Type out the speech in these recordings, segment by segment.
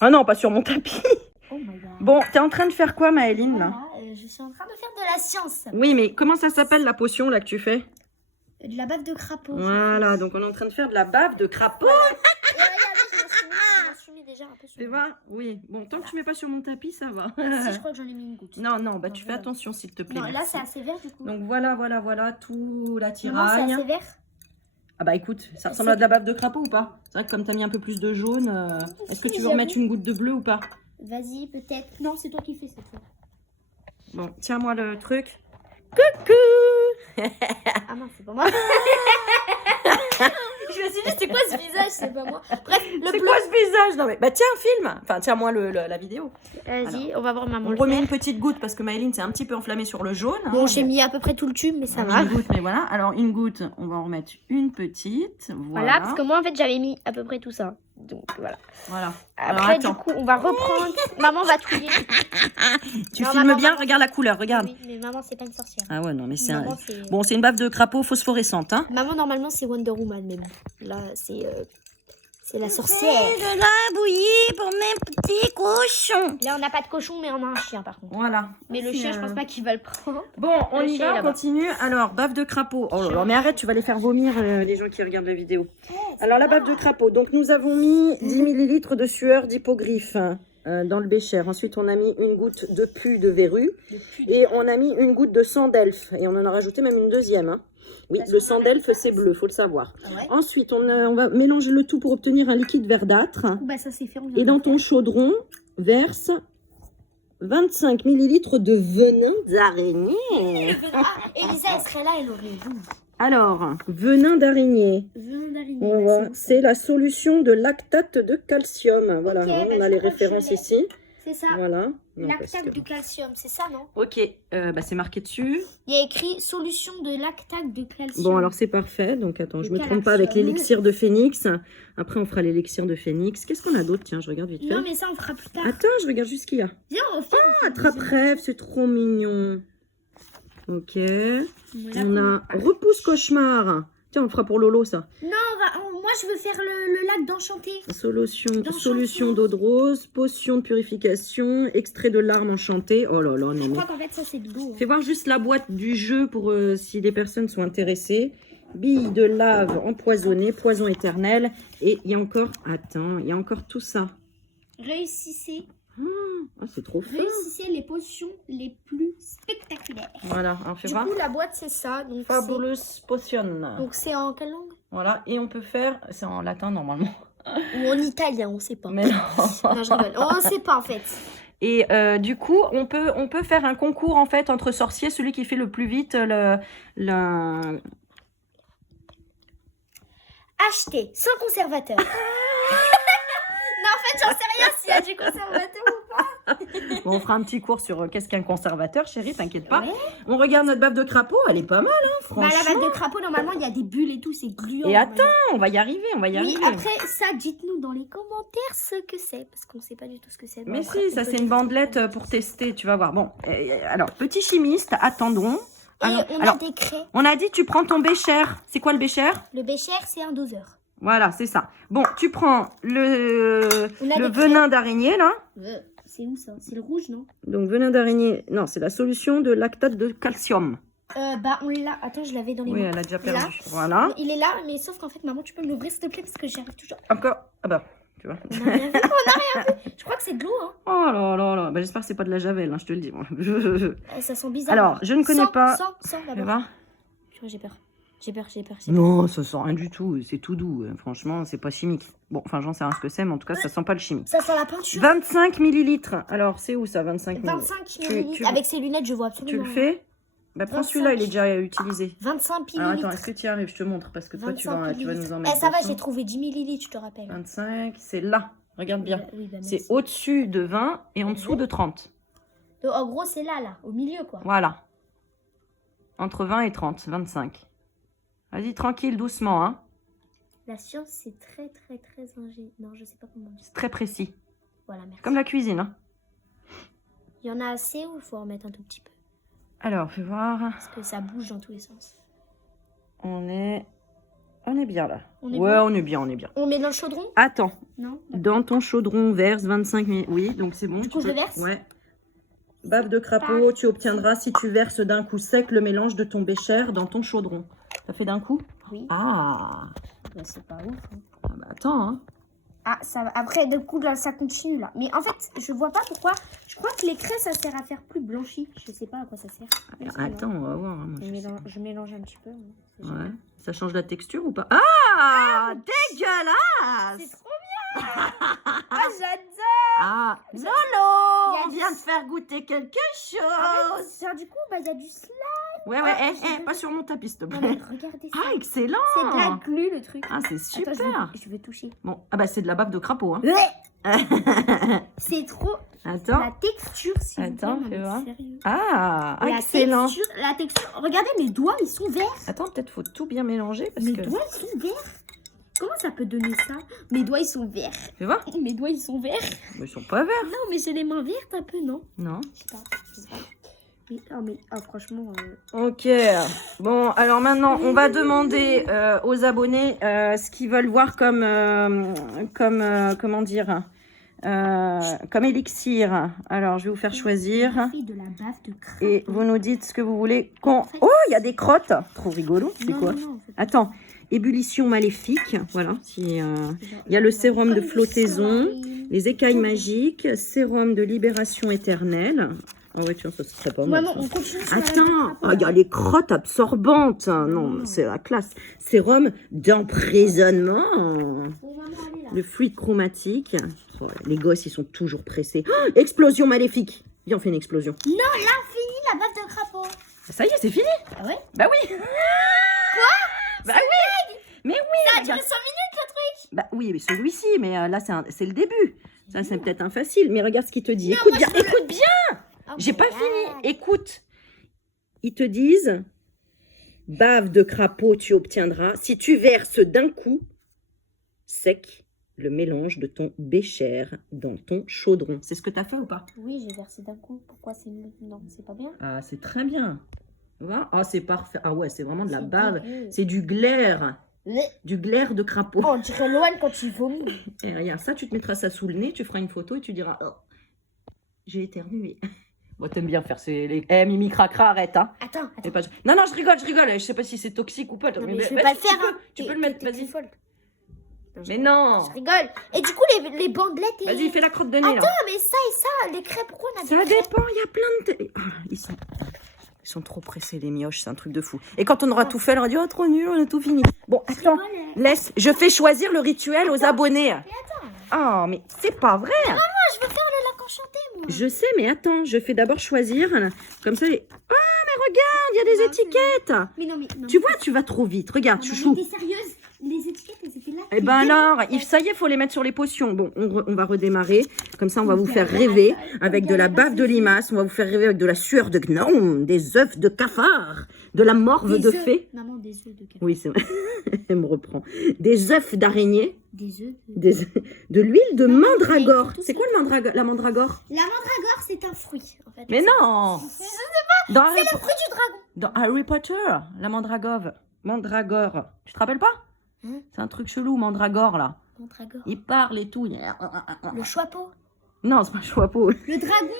Ah non, pas sur mon tapis. Oh my god. Bon, t'es en train de faire quoi, Maëline, là? Voilà, je suis en train de faire de la science. Oui, mais comment ça s'appelle la potion, là, que tu fais? De la bave de crapaud. Voilà, donc on est en train de faire de la bave de crapaud. Et regardez, je m'en suis mis déjà un peu sur Tu vois? Oui. Bon, tant que tu mets pas sur mon tapis, ça va. Si, je crois que j'en ai mis une goutte. Non, non, bah Non, tu fais voilà. attention, s'il te plaît. Non, là, merci. c'est assez vert, du coup. Donc voilà, tout Maman, c'est l'attirail. assez vert. Ah bah écoute, ça ressemble à de la bave de crapaud ou pas? C'est vrai que comme t'as mis un peu plus de jaune, est-ce que tu veux remettre une goutte de bleu ou pas? Vas-y, peut-être. Non, c'est toi qui fais cette fois. Bon, tiens-moi le truc. Coucou! Ah mince, c'est pas moi. Je me suis dit, c'est quoi ce visage? C'est pas moi. Bref, le C'est bleu. quoi ce visage? Non mais, bah tiens, filme! Enfin, tiens-moi la vidéo. Vas-y, on va voir maman. On le remet faire. une petite goutte parce que Maëline s'est un petit peu enflammée sur le jaune. Bon, hein. j'ai mis à peu près tout le tube, mais ça On va. met une goutte, mais voilà. Alors, une goutte, on va en remettre une petite. Voilà, parce que moi, en fait, j'avais mis à peu près tout ça. Donc, voilà. Voilà. Alors, Après, du attends. coup, on va reprendre. Maman va touiller. Tu Non, filmes maman, bien? maman, Regarde la couleur, regarde. Oui, mais maman, c'est pas une sorcière. Ah ouais, non, mais c'est un... Maman, c'est... Bon, c'est une bave de crapaud phosphorescente, hein. Maman, normalement, c'est Wonder Woman, mais bon, là, c'est la sorcière. de la bouillie pour mes petits cochons. Là, on n'a pas de cochon, mais on a un chien, par contre. Voilà. Mais le chien, je pense pas qu'il va le prendre. Bon, on Le y chien est va, on là-bas. continue. Alors, bave de crapaud. Oh là là, mais arrête, tu vas les faire vomir, les gens qui regardent la vidéo. Alors, la bave de crapaud. Donc, nous avons mis 10 ml de sueur d'hippogriffe dans le bécher. Ensuite, on a mis une goutte de pus de verrue. Et on a mis une goutte de sang d'elfe. Et on en a rajouté même une deuxième. Hein. Oui, le sang d'elfe, c'est bleu, faut le savoir. Ah ouais. Ensuite, on va mélanger le tout pour obtenir un liquide verdâtre. Bah, ça, c'est fait. Et dans ton chaudron, verse 25 ml de venin d'araignée. Ah, Elisa, elle serait là, elle aurait vu. Alors, venin d'araignée. Venin d'araignée. On voit, c'est la solution de lactate de calcium. Voilà, Ok, hein, bah, on a je les crois que références je l'ai. ici. C'est ça. Voilà. Non, parce Lactate que- de calcium, c'est ça, non? Ok, bah, c'est marqué dessus. Il y a écrit solution de lactate de calcium. Bon, alors c'est parfait. Donc, attends, je De me trompe pas avec calcium. l'élixir de phénix. Après, on fera l'élixir de phénix. Qu'est-ce qu'on a d'autre? Tiens, je regarde vite fait. Non, mais ça, on fera plus tard. Attends, je regarde juste ce qu'il y a. Viens, on fait. Attrape-rêve, c'est trop mignon. Ok. Voilà, On a repousse cauchemar. Tiens, on le fera pour Lolo, ça. Non, moi, je veux faire le lac d'enchanté. Solution d'eau de rose, potion de purification, extrait de larmes enchantées. Oh là là, Je non, crois qu'en fait, ça, c'est de l'eau. Fais voir juste la boîte du jeu pour si les personnes sont intéressées. Billes de lave empoisonnées, poison éternel. Et il y a encore... Attends, il y a encore tout ça. Réussissez. Ah, c'est trop fin. Réussissez les potions les plus spectaculaires. Voilà, on fait Du voir. coup, la boîte, c'est ça. Donc, Fabulous potion. donc c'est en quelle langue? Voilà, et on peut faire... C'est en latin, normalement. Ou en italien, on sait pas. Mais non. Non, je rigole. On sait pas, en fait. Et du coup, on peut faire un concours en fait entre sorciers, celui qui fait le plus vite Acheter sans conservateur. Non, en fait, j'en sais rien s'il y a du conservateur ou pas. Bon, on fera un petit cours sur qu'est-ce qu'un conservateur, chérie, t'inquiète pas. Ouais. On regarde notre bave de crapaud, elle est pas mal, hein, Bah, la franchement. vague de crapaud, normalement, il y a des bulles et tout, c'est gluant. Et attends, on va y arriver, on va y Oui, arriver. après, ça, dites-nous dans les commentaires ce que c'est, parce qu'on sait pas du tout ce que c'est. Mais Bon, après, si, ça on peut c'est une les- bandelette pour tester, tu vas voir. Bon, alors, petit chimiste, attendons. Et on Alors, a des craies. on a dit tu prends ton bécher. C'est quoi le bécher? Le bécher, c'est un doseur. Voilà, c'est ça. Bon, tu prends le On a des venin d'araignée, là. C'est où ça? C'est le rouge, non? Donc, venin d'araignée, non, c'est la solution de lactate de calcium. Bah, on l'a. Attends, je l'avais dans les Oui, mains. elle a déjà Là. perdu. Voilà. Il est là, mais sauf qu'en fait, maman, tu peux me l'ouvrir, s'il te plaît, parce que j'y arrive toujours. Encore. Ah bah, tu vois. On n'a rien vu, on n'a rien vu. Je crois que c'est de l'eau, hein. Oh là là là. Bah, j'espère que c'est pas de la javel, hein, je te le dis. moi. Ça sent bizarre. Alors, je ne connais pas. Sans Tu d'abord. vois? J'ai peur. J'ai peur. Non, ça sent rien du tout. C'est tout doux. Franchement, c'est pas chimique. Bon, enfin, j'en sais rien ce que c'est, mais en tout cas, ça sent pas le chimique. Ça sent la peinture. 25 millilitres. Alors, c'est où ça, 25 millilitres? 25 millilitres. Avec ses lunettes, je vois absolument. Tu le rien. fais? Bah, prends 25. celui-là, il est déjà utilisé. 25 Alors, millilitres. attends, est-ce que tu y arrives? Je te montre parce que toi, tu vas nous en millilitres. mettre. Ça va, 200. j'ai trouvé 10 millilitres, je te rappelle. 25, c'est là. Regarde bien. Oui, bah, C'est merci. au-dessus de 20 et en dessous de 30. Donc, en gros, c'est là, au milieu, quoi. Voilà. Entre 20 et 30, 25. Vas-y, tranquille, doucement, hein. La science, c'est très ingénieux. Non, je sais pas comment on dit. C'est très précis. Voilà, merci. Comme la cuisine, hein. Il y en a assez ou il faut en mettre un tout petit peu? Alors, fais voir. Parce que ça bouge dans tous les sens. On est On est bien là. On est Ouais, bon. on est bien, on est bien. On met dans le chaudron? Attends, Non. dans ton chaudron, verse 25 minutes. Oui, donc c'est bon. Du coup, je verse? Ouais. Bave de crapaud, tu obtiendras si tu verses d'un coup sec le mélange de ton bécher dans ton chaudron. Ça fait d'un coup? Oui. Ah, Bah, c'est pas ouf. Hein. ah bah attends, hein. Ah, ça, après, du coup, là, ça continue, là. Mais en fait, je vois pas pourquoi. Je crois que les craies, ça sert à faire plus blanchi. Je sais pas à quoi ça sert. Mais c'est Attends, on va voir. hein, moi, je mélange un petit peu. Hein. C'est Ouais. génial. Ça change la texture ou pas? Ah, dégueulasse! C'est trop bien. Ah, j'adore. Ah, Il y Lolo, a on du- vient de faire goûter quelque chose. Genre, du coup, bah, il y a du slime. Ouais, ouais, pas sur mon tapis, s'il te Non, plaît. mais regardez ça. Ah, excellent. C'est de la glu, le truc. Ah, c'est super. Attends, je vais toucher. Bon, ah bah c'est de la bave de crapaud, hein. C'est trop. Attends. La texture, s'il vous plaît. Attends, Non, fais mais voir. sérieux. Ah, La excellent. la texture. Regardez, mes doigts, ils sont verts. Attends, peut-être faut tout bien mélanger parce Mes que... doigts, ils sont verts. Comment ça peut donner ça? Mes doigts, ils sont verts. Fais voir. Mes doigts, ils sont verts. Mais ils sont pas verts. Non, mais j'ai les mains vertes un peu, non? Non. Je sais pas. Je sais pas. Mais franchement. Ok. Bon, alors maintenant, on va demander aux abonnés ce qu'ils veulent voir comme, comment dire, comme élixir. Alors, je vais vous faire choisir. Fait de la bave de crapaud. Et vous nous dites ce que vous voulez. Oh, il y a des crottes. Trop rigolo. C'est Non, quoi? non, en fait. Attends. Ébullition maléfique. Voilà. Il y a le sérum de flottaison, les écailles magiques, sérum de libération éternelle. Ah ouais, tu vois, ça serait pas mal. Maman, ça. on continue sur la bave de Attends, crapaud, il y a les crottes absorbantes. Non, c'est la classe. Sérum d'emprisonnement. Oh, maman, elle est là. Le fluide chromatique. Oh, les gosses, ils sont toujours pressés. Oh, explosion maléfique. Viens, on fait une explosion. Non, là, fini la bave de crapaud. Ça y est, c'est fini. Ah ouais? Bah oui. Quoi? Bah oui. Mais oui. Ça a duré regarde. 5 minutes le truc. Bah oui, mais celui-ci. Mais là, c'est le début. Ça, c'est peut-être un facile. Mais regarde ce qu'ils te disent. Non, Écoute moi, bien. je veux Écoute bien. Oh J'ai my pas God. fini. Écoute. Ils te disent, bave de crapaud, tu obtiendras si tu verses d'un coup sec le mélange de ton bécher dans ton chaudron. C'est ce que tu as fait ou pas? Oui, j'ai versé d'un coup. Pourquoi c'est... Non, c'est pas bien. Ah, c'est très bien. Voilà. Ah, c'est parfait. Ah ouais, c'est vraiment de la C'est bave. dégueu. C'est du glaire. Du glaire de crapaud. Oh, on dirait Loan quand tu vomis. Et regarde, ça, tu te mettras ça sous le nez, tu feras une photo et tu diras, oh, j'ai éternué. Bon, t'aimes bien faire ces... Mimi Cracra, arrête, hein. Attends, Et attends. pas... Non, non, je rigole, je rigole. Je sais pas si c'est toxique ou pas. Non, Mais mais je vais vas-y, pas le faire. Tu peux le mettre, T'es vas-y. folle. Non, Mais non. Je rigole. Et du coup, les bandelettes... et- Vas-y, fais la crotte de nez, là. Attends, mais ça et ça, les crêpes, pourquoi on a Ça des crêpes? dépend, il y a plein de... Ils sont trop pressés, les mioches, c'est un truc de fou. Et quand on aura tout fait, on aura dit, oh, trop nul, on a tout fini. Bon, attends, laisse, je fais choisir le rituel aux abonnés. Oh, mais c'est pas vrai. Moi, je veux faire le lac enchanté, moi. Je sais, mais attends, je fais d'abord choisir, comme ça, les... Oh, mais regarde, il y a des étiquettes. Mais non, mais... Non, Tu vois, tu vas trop vite, regarde, non, chouchou. mais t'es sérieuse? Les étiquettes, elles étaient là. Eh ben alors, ça y est, faut les mettre sur les potions. Bon, on va redémarrer. Comme ça, on va vous faire rêver avec de la bave de limace. On va vous faire rêver avec de la sueur de gnome, des œufs de cafard, de la morve de fée. Maman, des œufs de café. Oui, c'est vrai. Elle me reprend. Des œufs d'araignée, Des œufs de... de l'huile de Non, mandragore. mais tout C'est ça. quoi la mandragore? La mandragore, c'est un fruit, en fait. Mais non. Je sais pas. Dans C'est le fruit du dragon. Dans Harry Potter, la mandragore. Tu te rappelles pas? Hein? C'est un truc chelou, mandragore, là. Mandragore. Il parle et tout. Le choixpeau. Non, c'est pas un chapeau. Le dragon.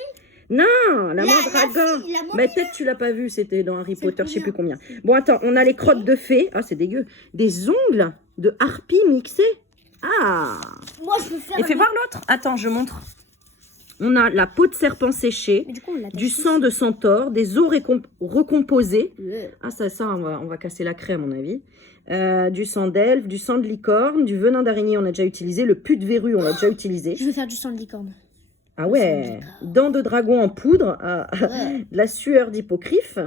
Non, la La mandragore. fille, la Mais peut-être tu l'as pas vu, c'était dans Harry C'est Potter, je sais plus combien? combien. Bon, attends, on a les crottes de fée. Ah, c'est dégueu. Des ongles de harpie mixés. Ah. Moi, je veux faire... Et fais voir l'autre. Attends, je montre. On a la peau de serpent séchée, Mais du coup, on l'a du taché. sang de centaure, des os recomposés. Ouais. Ah, ça on va casser la craie, à mon avis. Du sang d'elfe, du sang de licorne, du venin d'araignée, on a déjà utilisé. Le pus de verrue, on l'a déjà utilisé. Je veux faire du sang de licorne. Ah ouais, dents de dragon en poudre, Ouais. de la sueur hippogriffe,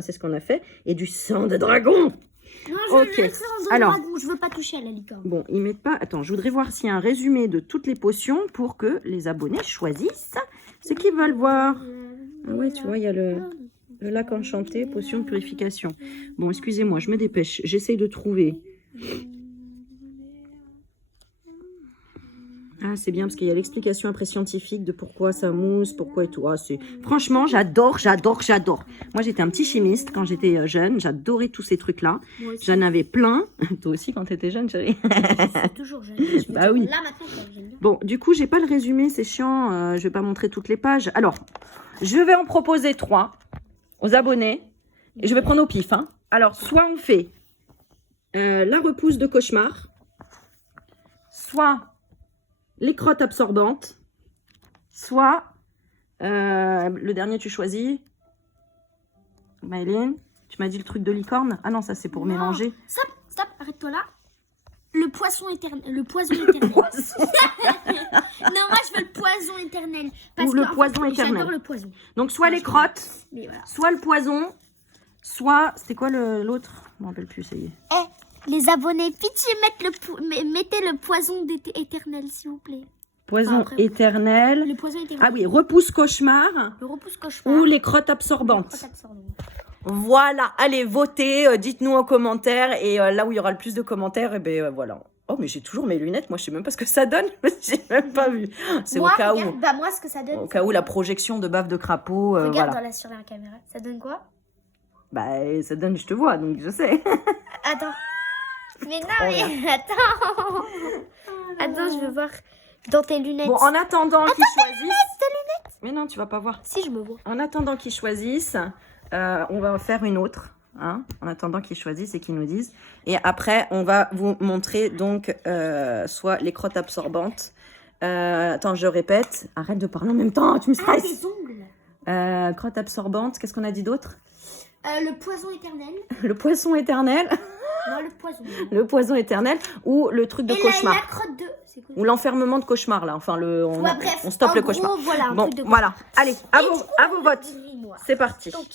c'est ce qu'on a fait, et du sang de dragon. Non, Ok. je veux faire un Alors. dragon. Je veux pas toucher à la licorne. Bon, ils mettent pas... Attends, je voudrais voir s'il y a un résumé de toutes les potions pour que les abonnés choisissent ce qu'ils veulent voir. Ah ouais, tu vois, il y a le lac enchanté, potion de purification. Bon, excusez-moi, je me dépêche, j'essaye de trouver. Ah, Ah, c'est bien parce qu'il y a l'explication après scientifique de pourquoi ça mousse, pourquoi et tout. Ah, franchement, j'adore. Moi, j'étais un petit chimiste quand j'étais jeune. J'adorais tous ces trucs-là. J'en avais plein. Toi aussi, quand tu étais jeune, chérie. Je suis toujours jeune. Bah oui. Là, maintenant, j'aime bien. Bon, du coup, j'ai pas le résumé, c'est chiant. Je vais pas montrer toutes les pages. Alors, je vais en proposer 3 aux abonnés. Et je vais prendre au pif. Hein. Alors, soit on fait la repousse de cauchemar, soit les crottes absorbantes, soit le dernier tu choisis. Maëlyn, tu m'as dit le truc de licorne. Ah non, ça c'est pour mélanger. Stop, arrête-toi là. Le poisson éternel. Le poison éternel. Non, moi je veux le poison éternel. Parce Ou le que, poison éternel. J'adore le poison. Donc soit les crottes, Mais voilà. soit le poison, soit... C'était quoi l'autre? Je me rappelle plus, ça y est. Les abonnés, pitié, mettez le poison éternel, s'il vous plaît. Poison Après, éternel. Le poison éternel. Ah oui, repousse cauchemar. Le repousse cauchemar. Ou les crottes absorbantes. Voilà, allez, votez, dites-nous en commentaire. Et là où il y aura le plus de commentaires, et ben voilà. Oh, mais j'ai toujours mes lunettes. Moi, je sais même pas ce que ça donne. J'ai même pas vu. C'est au cas où. Bah, moi, ce que ça donne. Au cas où la projection de baffe de crapaud. Regarde voilà. sur la caméra. Ça donne quoi? Bah, ça donne, je te vois, donc je sais. Attends. Mais non, mais attends. Attends, je veux voir dans tes lunettes. Bon, en attendant qu'ils choisissent. Tes lunettes. Mais non, tu vas pas voir. Si, je me vois. En attendant qu'ils choisissent, on va en faire une autre. Hein, en attendant qu'ils choisissent et qu'ils nous disent. Et après, on va vous montrer donc soit les crottes absorbantes. Attends, je répète. Arrête de parler en même temps, tu me stresses. Des ongles. Crottes absorbantes, qu'est-ce qu'on a dit d'autre? Le poison éternel. Le poisson éternel. Non, le poison. Le poison éternel ou le truc de cauchemar. La crotte de... C'est quoi? Ou l'enfermement de cauchemar, là. Enfin, bref, on stoppe en le gros, cauchemar. Voilà, un bon, truc de voilà. Allez, à Et vos du coup, votes. dis-moi. C'est parti. Donc,